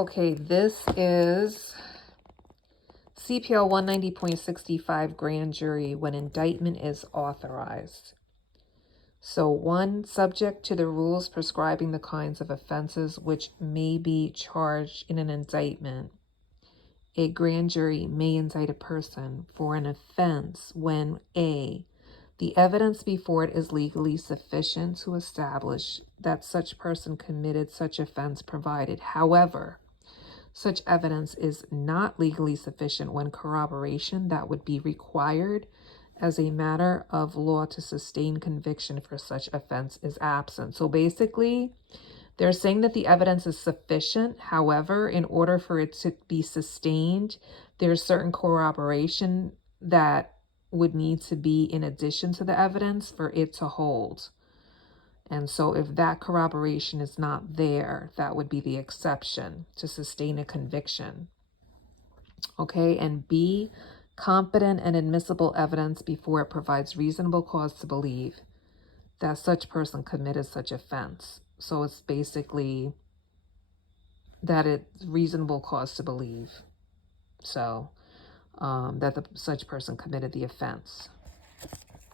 Okay, this is CPL 190.65 grand jury when indictment is authorized. So one, subject to the rules prescribing the kinds of offenses which may be charged in an indictment, a grand jury may indict a person for an offense when A, the evidence before it is legally sufficient to establish that such person committed such offense provided. However, such evidence is not legally sufficient when corroboration that would be required as a matter of law to sustain conviction for such offense is absent. So basically, they're saying that the evidence is sufficient. However, in order for it to be sustained, there's certain corroboration that would need to be in addition to the evidence for it to hold. And so if that corroboration is not there, that would be the exception to sustain a conviction. Okay, and B, competent and admissible evidence before it provides reasonable cause to believe that such person committed such offense. So it's basically that it's reasonable cause to believe so that such person committed the offense.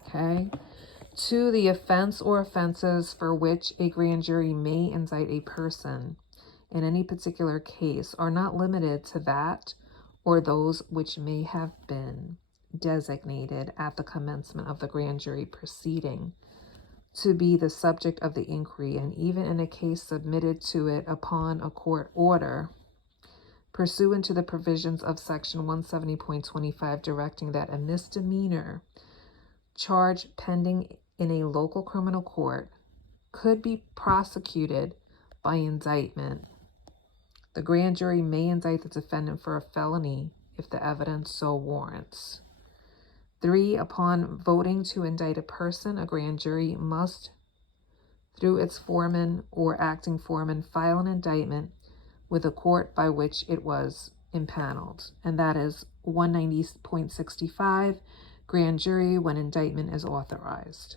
Okay. 2, the offense or offenses for which a grand jury may indict a person in any particular case are not limited to that or those which may have been designated at the commencement of the grand jury proceeding to be the subject of the inquiry, and even in a case submitted to it upon a court order pursuant to the provisions of section 170.25 directing that a misdemeanor charge pending in a local criminal court could be prosecuted by indictment. The grand jury may indict the defendant for a felony if the evidence so warrants. 3, upon voting to indict a person, a grand jury must, through its foreman or acting foreman, file an indictment with the court by which it was impaneled. And that is 190.65 grand jury when indictment is authorized.